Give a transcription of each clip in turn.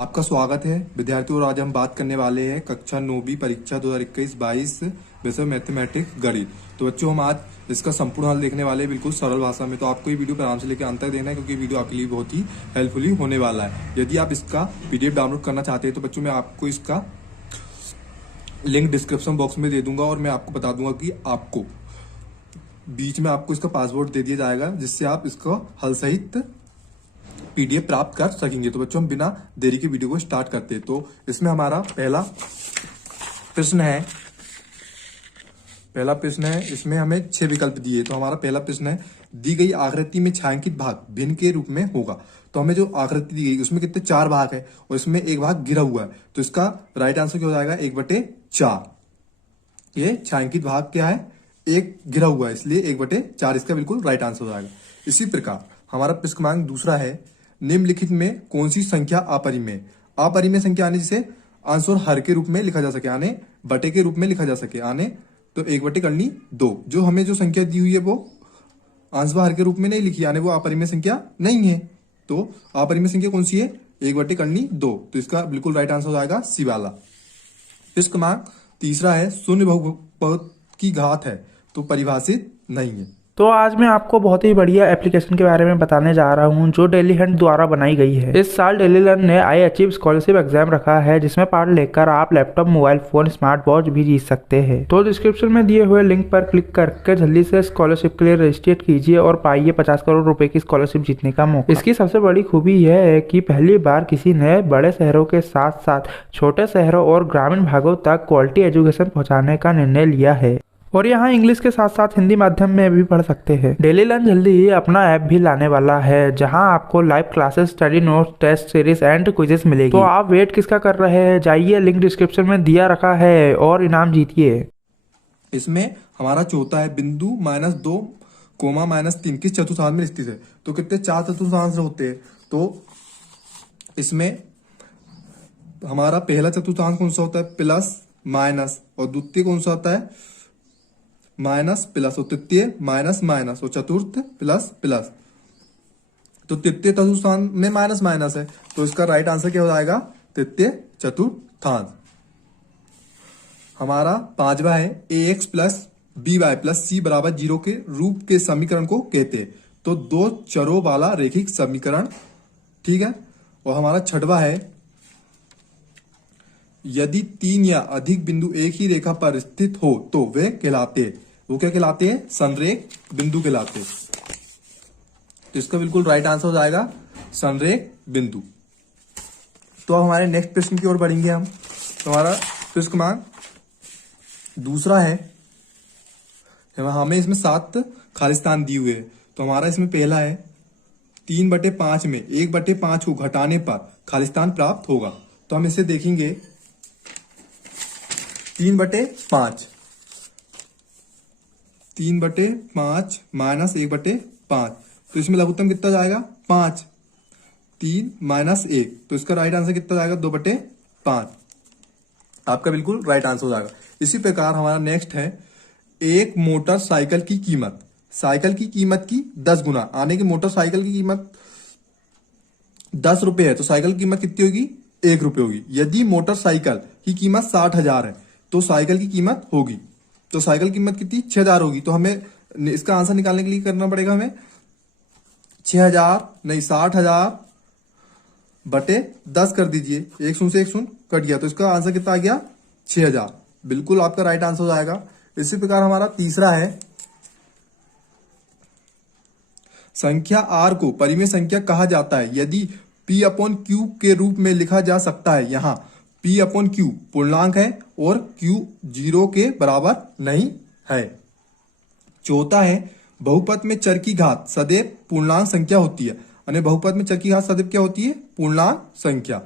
आपका स्वागत है विद्यार्थियों। और आज हम बात करने वाले हैं कक्षा 9वीं परीक्षा 2021-22 विषय मैथमेटिक्स गणित। तो बच्चों, हम आज इसका संपूर्ण हल देखने वाले हैं बिल्कुल सरल भाषा में। तो आपको ये वीडियो पर आराम से लेकर अंत तक देखना है, क्योंकि वीडियो आपके लिए बहुत ही हेल्पफुली होने वाला है। यदि आप इसका पीडीएफ डाउनलोड करना चाहते हैं तो बच्चों, मैं आपको इसका लिंक डिस्क्रिप्शन बॉक्स में दे दूंगा, और मैं आपको बता दूंगा कि आपको बीच में आपको इसका पासवर्ड दे दिया जाएगा, जिससे आप इसका हल सहित पीडीएफ प्राप्त कर सकेंगे। तो बच्चों, हम बिना देरी के वीडियो को स्टार्ट करते हैं। तो इसमें हमारा पहला प्रश्न है। इसमें हमें 6 विकल्प दिए। तो हमारा पहला प्रश्न है, दी गई आकृति में छायांकित भाग भिन्न के रूप में होगा। तो हमें जो आकृति दी गई उसमें कितने 4 भाग है, और इसमें एक भाग गिरा हुआ है। तो इसका राइट आंसर क्या हो जाएगा? 1/4। ये छायांकित भाग क्या है? एक गिरा हुआ है, इसलिए 1/4 इसका बिल्कुल राइट आंसर हो जाएगा। इसी प्रकार हमारा प्रश्न क्रमांक दूसरा है, निम्नलिखित में कौन सी संख्या अपरिमेय? अपरिमेय संख्या आने जिसे अंश और हर के रूप में लिखा जा सके, आने बटे के रूप में लिखा जा सके, आने तो 1/2। जो हमें जो संख्या दी हुई है वो अंश व हर के रूप में नहीं लिखी, यानी वो अपरिमेय संख्या नहीं है। तो अपरिमेय संख्या कौन सी है? 1/2। तो इसका बिल्कुल राइट आंसर हो जाएगा सी वाला। प्रश्न क्रमांक तीसरा है, शून्य बहुपद की घात है तो परिभाषित नहीं है। तो आज मैं आपको बहुत ही बढ़िया एप्लीकेशन के बारे में बताने जा रहा हूं, जो डेली हंट द्वारा बनाई गई है। इस साल डेली हंट ने आई अचीव स्कॉलरशिप एग्जाम रखा है, जिसमें पार्ट लेकर आप laptop, mobile phone, smart watch भी जीत सकते हैं। तो डिस्क्रिप्शन में दिए हुए लिंक पर क्लिक करके जल्दी से स्कॉलरशिप के लिए रजिस्ट्रेट कीजिए और पाइए 50 करोड़ रुपए की स्कॉलरशिप जीतने का मौका। इसकी सबसे बड़ी खूबी यह है कि पहली बार किसी ने बड़े शहरों के साथ साथ छोटे शहरों और ग्रामीण भागों तक क्वालिटी एजुकेशन पहुंचाने का निर्णय लिया है, और यहाँ इंग्लिश के साथ साथ हिंदी माध्यम में भी पढ़ सकते हैं। डेली लर्न जल्दी ही अपना ऐप भी लाने वाला है, जहाँ आपको live classes, study notes, test series and quizzes मिलेगी। तो आप वेट किसका कर रहे हैं? जाइए, लिंक डिस्क्रिप्शन में दिया रखा है और इनाम जीतिए। इसमें हमारा चौथा है, बिंदु -2, -3 किस चतुर्थांश में स्थित है? तो कितने 4 चतुर्थांश होते हैं। तो इसमें हमारा पहला चतुर्थांश कौन सा होता है? Plus minus. और द्वितीय कौन सा होता है? Minus plus. और तृतीय माइनस माइनस। और चतुर्थ प्लस प्लस। तो तृतीय चतुर्थांश में माइनस माइनस है, तो इसका राइट आंसर क्या हो जाएगा? तृतीय चतुर्थांश। हमारा पांचवा है, ax plus by plus c बराबर 0 के रूप के समीकरण को कहते हैं। तो 2 चरों वाला रैखिक समीकरण, ठीक है। और हमारा छठवा है, यदि 3 या अधिक बिंदु एक ही रेखा पर स्थित हो तो वे कहलाते हैं, वो क्या कहलाते हैं? संरेख बिंदु कहलाते हैं। तो इसका बिल्कुल राइट आंसर हो जाएगा संरेख बिंदु। तो अब हमारे नेक्स्ट प्रश्न की ओर बढ़ेंगे हम। तो हमारा प्रश्न क्रमांक दूसरा है, हमें इसमें 7 खाली स्थान दिए हुए हैं। तो हमारा इसमें पहला है, 3/5 में 1/5 को घटाने पर खाली स्थान प्राप्त होगा। तो हम इसे देखेंगे, 3/5 माइनस 1/5। तो इसमें लघुत्तम कितना जाएगा? 5। 3 माइनस 1, तो इसका राइट आंसर कितना जाएगा? 2/5। आपका बिल्कुल राइट आंसर हो जाएगा। इसी प्रकार हमारा नेक्स्ट है, एक मोटरसाइकिल की कीमत साइकिल की कीमत की 10 गुना, आने की मोटरसाइकिल की कीमत 10 रुपए है, तो साइकिल की कीमत कितनी होगी? 1 रुपए होगी। यदि मोटरसाइकिल की कीमत 60,000 है तो साइकिल की कीमत होगी, तो साइकिल की कीमत कितनी? 6,000 होगी। तो हमें इसका आंसर निकालने के लिए करना पड़ेगा हमें 60,000 बटे 10 कर दीजिए, 1 शून्य से 1 शून्य कट गया, तो इसका आंसर कितना आ गया? 6,000। बिल्कुल आपका राइट आंसर हो जाएगा। इसी प्रकार हमारा तीसरा है, संख्या r को परिमेय संख्या कहा जाता है यदि p/q के रूप में लिखा जा सकता है। यहाँ p/q पूर्णांक है और q 0 के बराबर नहीं है। चौथा है, बहुपद में चर की घात सदैव पूर्णांक संख्या होती है, यानी बहुपद में चर की घात सदैव क्या होती है? पूर्णांक संख्या।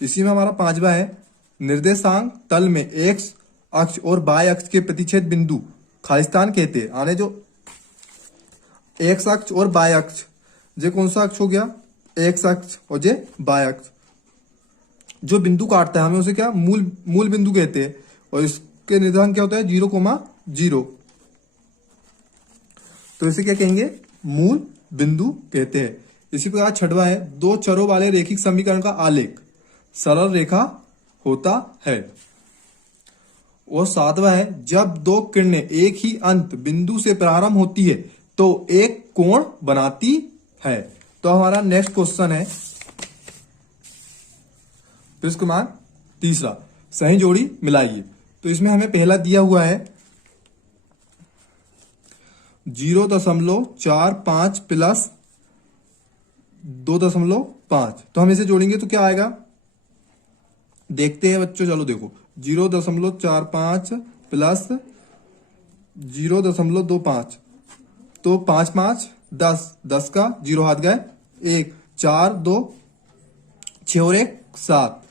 इसी में हमारा पांचवा है, निर्देशांक तल में x अक्ष और y अक्ष के प्रतिच्छेद बिंदु खाली स्थान कहते हैं। आने जो x अक्ष और y अक्ष, जे कौन सा अक्ष हो गया? x अक्ष, और जे y अक्ष। जो बिंदु काटता है हमें उसे क्या? मूल बिंदु कहते हैं, और इसके निर्देशांक क्या होता है? 0,0। तो इसे क्या कहेंगे? मूल बिंदु कहते हैं। इसी प्रकार छठवा है, 2 चरों वाले रैखिक समीकरण का आलेख सरल रेखा होता है। और सातवां है, जब दो किरणें एक ही अंत बिंदु से प्रारंभ होती है तो एक कोण बनाती है। तो हमारा नेक्स्ट क्वेश्चन है प्रश्न क्रमांक 3, सही जोड़ी मिलाइए। तो इसमें हमें पहला दिया हुआ है 0.45 प्लस 2.5। तो हम इसे जोड़ेंगे तो क्या आएगा, देखते हैं बच्चों। चलो देखो, 0.45 प्लस 0.25, तो 5 5 10, 10 का 0 हाथ गए 1, 4 2 6 और 1 7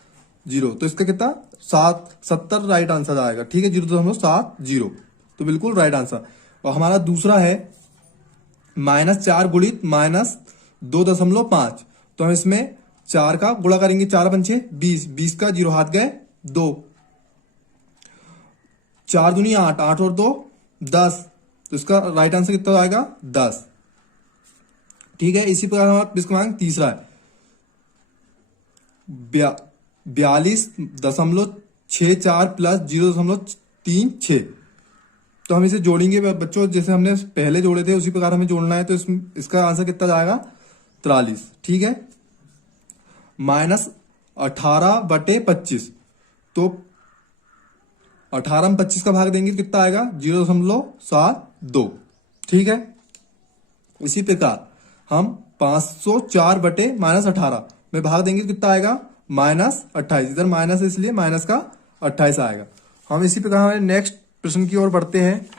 0। तो इसका कितना 70 राइट आंसर आएगा। ठीक है, 0.70, तो बिल्कुल राइट आंसर। और हमारा दूसरा है -4 गुणित -2.5। तो हम इसमें 4 का गुणा करेंगे, 4 पंचे 20, 20 का 0 हाथ गए 2, 4 दूनी 8, 8 और 2 10। तो इसका राइट आंसर कितना आएगा 10। ठीक है, इसी प्रकार हमारा प्रश्न क्रमांक 3 है 42.64 प्लस 0.36। तो हम इसे जोड़ेंगे बच्चों, जैसे हमने पहले जोड़े थे उसी प्रकार हमें जोड़ना है। तो इसका आंसर कितना जाएगा 43। ठीक है, -18/25। तो 18 में 25 का भाग देंगे कितना आएगा 0.72। ठीक है, इसी प्रकार हम 504/-18 में भाग देंगे कितना आएगा -28। इधर माइनस है इसलिए माइनस का 28 आएगा। हम इसी प्रकार हमारे नेक्स्ट प्रश्न की ओर बढ़ते हैं।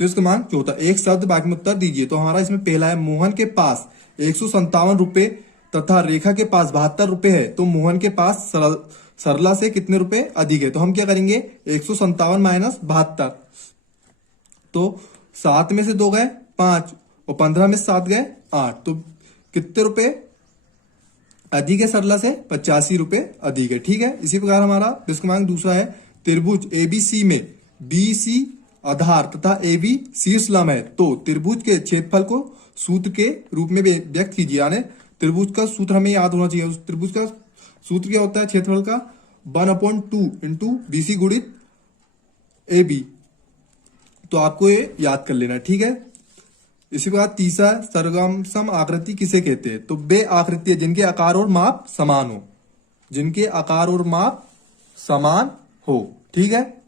प्रश्न क्रमांक 4, एक शब्द वाक्य में उत्तर दीजिए। तो हमारा इसमें पहला है, मोहन के पास 157 रुपए तथा रेखा के पास 72 रुपए है, तो मोहन के पास सरला से कितने रुपए अधिक है। तो हम क्या करेंगे 157 माइनस 72। तो 7 में से 2 गए 5 और 15 में से 7 गए 8। तो कितने रुपए अधिक है सरला से 85 रुपए अधिक है। ठीक है, इसी प्रकार हमारा प्रश्न क्रमांक दूसरा है, त्रिभुज एबीसी में बीसी आधार तथा एबी शीर्ष लंब है, तो त्रिभुज के क्षेत्रफल को सूत्र के रूप में व्यक्त कीजिए। यानी त्रिभुज का सूत्र हमें याद होना चाहिए। उस त्रिभुज का सूत्र क्या होता है क्षेत्रफल का 1/2 इंटू बीसी गुणित एबी। तो आपको ये याद कर लेना। ठीक है, इसी प्रकार तीसरा, सरगम आकृति किसे कहते हैं। तो वे आकृति जिनके आकार और माप समान हो, जिनके आकार और माप समान हो। ठीक है,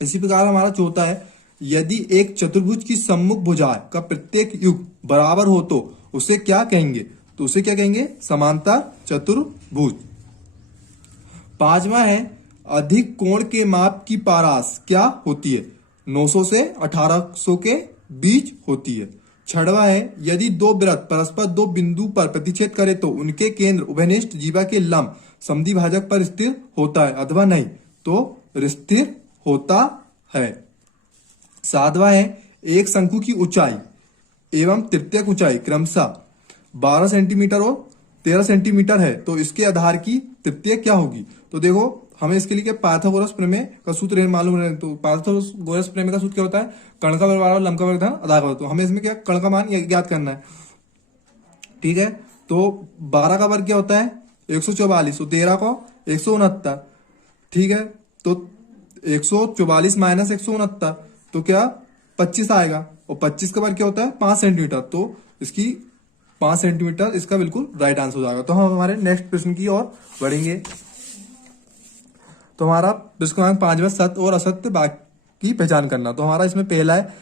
इसी प्रकार हमारा चौथा है, यदि एक चतुर्भुज की सम्मुख भुजाएं का प्रत्येक युग बराबर हो तो उसे क्या कहेंगे। तो उसे क्या कहेंगे समांतर चतुर्भुज। पांचवा है, अधिक कोण के माप की पारास क्या होती है। 900 से 1800 के बीच होती है। छठवां है, यदि दो वृत्त परस्पर दो बिंदु पर प्रतिच्छेद करे तो उनके केंद्र उभयनिष्ठ जीवा के लंब समद्वि भाजक पर स्थिर होता है अथवा नहीं। तो स्थिर होता है। सातवां है, एक शंकु की ऊंचाई एवं तृतीयक ऊंचाई क्रमशः 12 सेंटीमीटर और 13 सेंटीमीटर है, तो इसके आधार की तृतीयक क्या होगी। तो देखो हमें इसके लिए पाइथागोरस प्रमेय का सूत्र मालूम है। तो पाइथागोरस प्रमेय का सूत्र क्या होता है, कर्ण का बराबर लंब का वर्ग आधार का वर्ग। तो हमें इसमें क्या कर्ण का मान ज्ञात करना है। ठीक है, तो 12 का वर्ग क्या होता है 144 और 13 को 169। ठीक है, तो 144 माइनस 169 तो क्या 25 आएगा, और 25 का वर्ग क्या होता है 5 सेंटीमीटर। तो इसकी 5 सेंटीमीटर इसका बिल्कुल राइट आंसर हो जाएगा। तो हम हमारे नेक्स्ट प्रश्न की ओर बढ़ेंगे। तो हमारा प्रश्न क्रमांक 5वां, सत्य और असत्य वाक्य की पहचान करना। तो हमारा इसमें पहला है,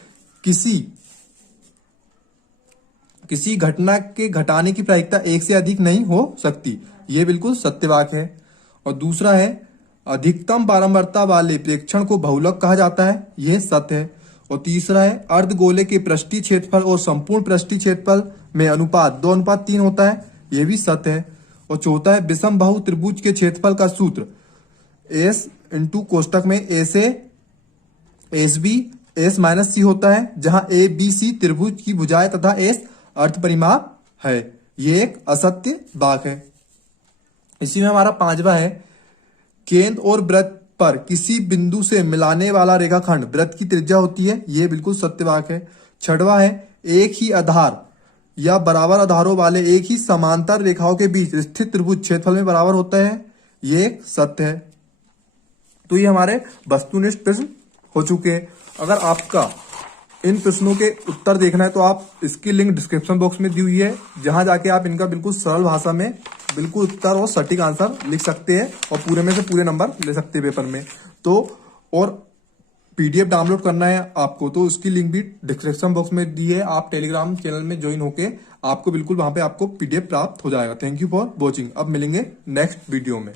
किसी घटना के घटाने की प्रायिकता एक से अधिक नहीं हो सकती, ये बिल्कुल सत्य वाक्य है। और दूसरा है, अधिकतम बारंबारता वाले प्रेक्षण को बहुलक कहा जाता है, यह सत्य है। और तीसरा है, अर्धगोले के पृष्ठीय क्षेत्रफल और संपूर्ण पृष्ठीय क्षेत्रफल में अनुपात 2:3 होता है, यह भी सत्य है। और चौथा है, विषम बाहु त्रिभुज के क्षेत्रफल का सूत्र एस इंटू कोष्टक में ए से एस बी एस माइनस सी होता है, जहां ए बी सी त्रिभुज की भुजाएं तथा एस अर्थ परिमाप है, ये एक असत्य वाक्य है। इसी में हमारा 5वां है, केंद्र और वृत्त पर किसी बिंदु से मिलाने वाला रेखाखंड वृत्त की त्रिज्या होती है, ये बिल्कुल सत्य वाक्य है। 6वां है, एक ही आधार या बराबर आधारों वाले एक ही समांतर रेखाओं के बीच स्थित त्रिभुज क्षेत्रफल में बराबर होता है, ये एक सत्य है। तो ये हमारे वस्तुनिष्ठ प्रश्न हो चुके हैं। अगर आपका इन प्रश्नों के उत्तर देखना है तो आप इसकी लिंक डिस्क्रिप्शन बॉक्स में दी हुई है, जहां जाके आप इनका बिल्कुल सरल भाषा में बिल्कुल उत्तर और सटीक आंसर लिख सकते हैं और पूरे में से पूरे नंबर ले सकते हैं पेपर में। तो और पीडीएफ डाउनलोड करना है आपको तो उसकी लिंक भी डिस्क्रिप्शन बॉक्स में दी है। आप टेलीग्राम चैनल में ज्वाइन होके आपको बिल्कुल वहां पे आपको पीडीएफ प्राप्त हो जाएगा। Thank you for watching. अब मिलेंगे नेक्स्ट वीडियो में।